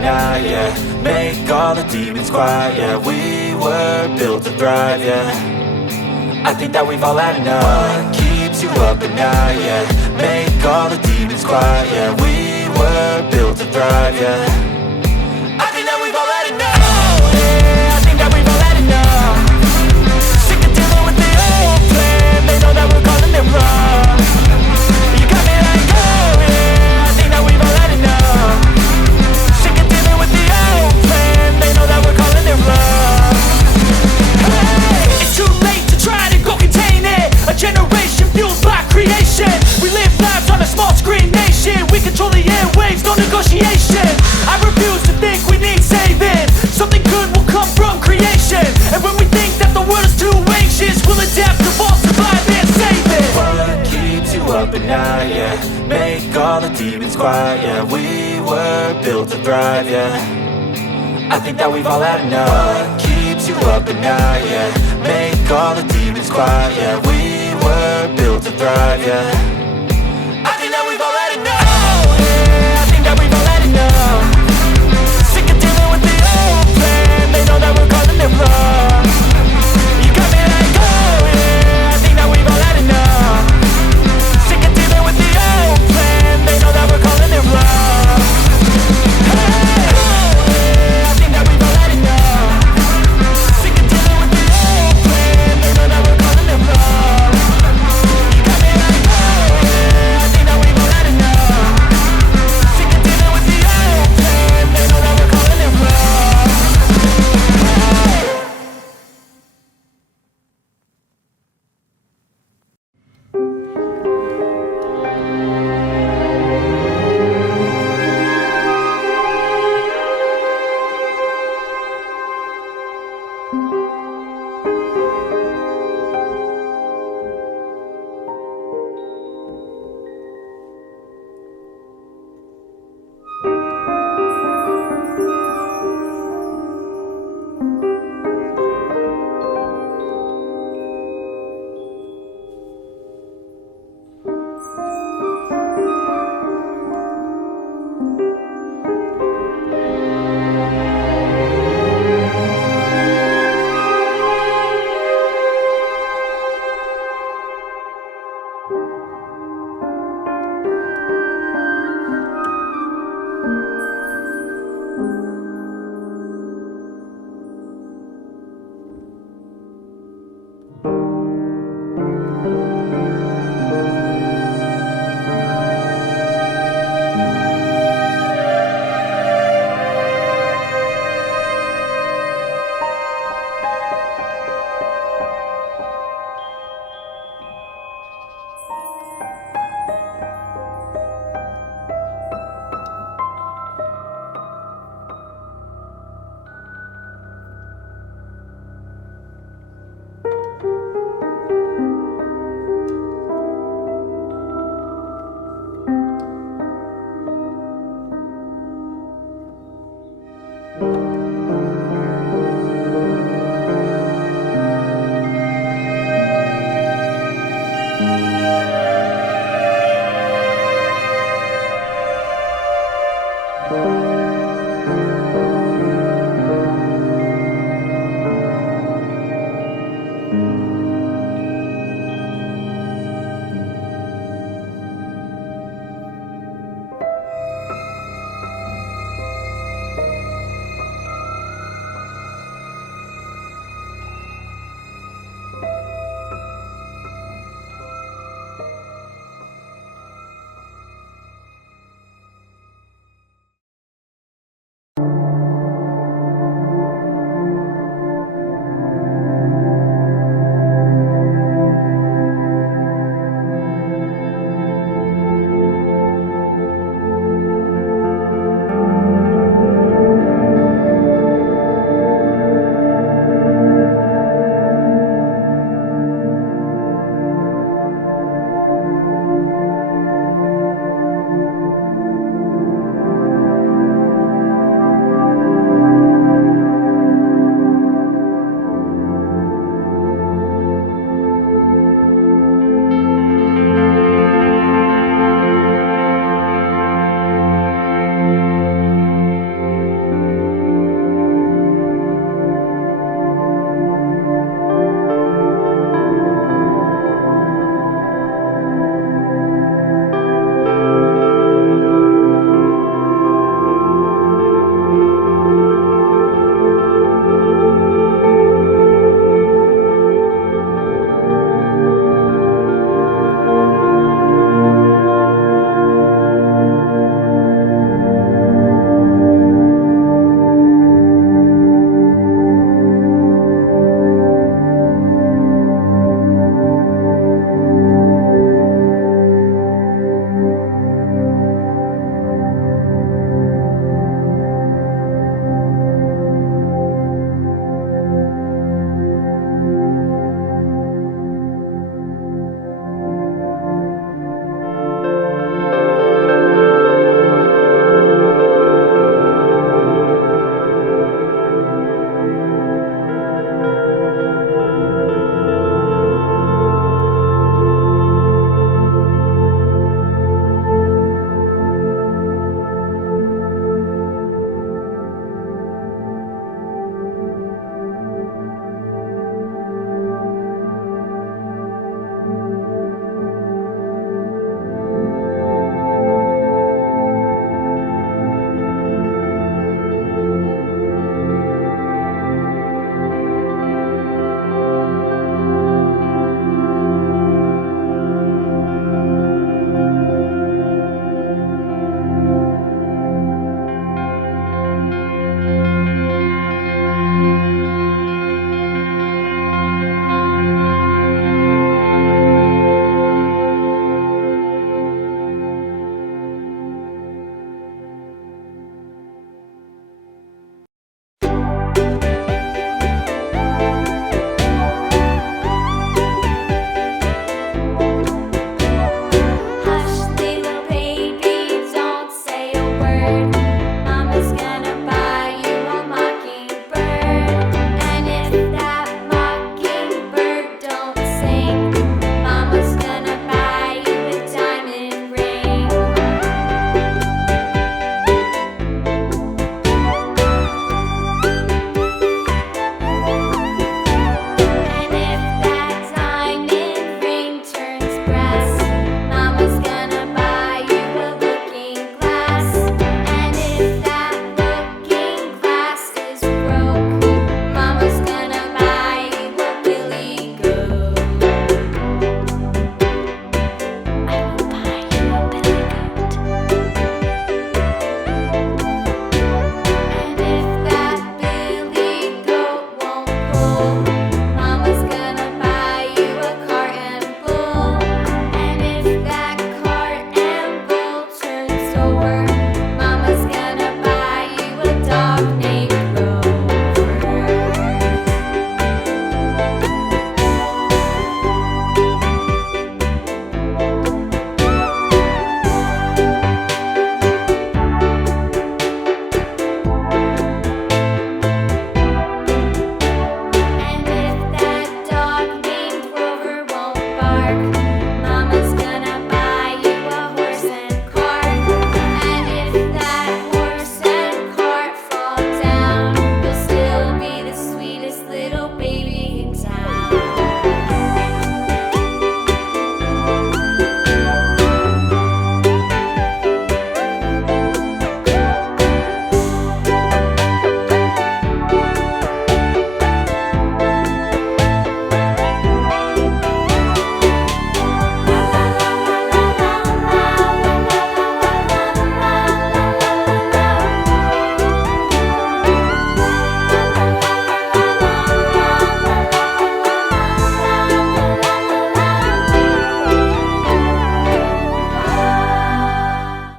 night, yeah. Make all the demons quiet, yeah. We were built to thrive, yeah. I think that we've all had enough. What keeps you up at night, yeah. Make all the demons quiet, yeah. We were built to thrive, yeah. I think that we've all had enough. Yeah, I think that we've all had enough. Sick of dealing with the old plan. They know that we're calling it wrong. You got me like, oh yeah, I think that we've all had enough. Sick of dealing with the old plan. They know that we're calling it wrong. Hey, it's too late to try to go contain it. A generation fueled by creation. We live lives on a small screen nation. We control the airwaves, no negotiation. I refuse to think we need saving. Something good will come from creation. And when we think that the world is too anxious, we'll adapt, evolve, survive and save it. What keeps you up at night, yeah. Make all the demons quiet, yeah. We were built to thrive, yeah. I think that we've all had enough. What keeps you up at night, yeah. Make all the demons quiet, yeah. We were built to thrive, yeah.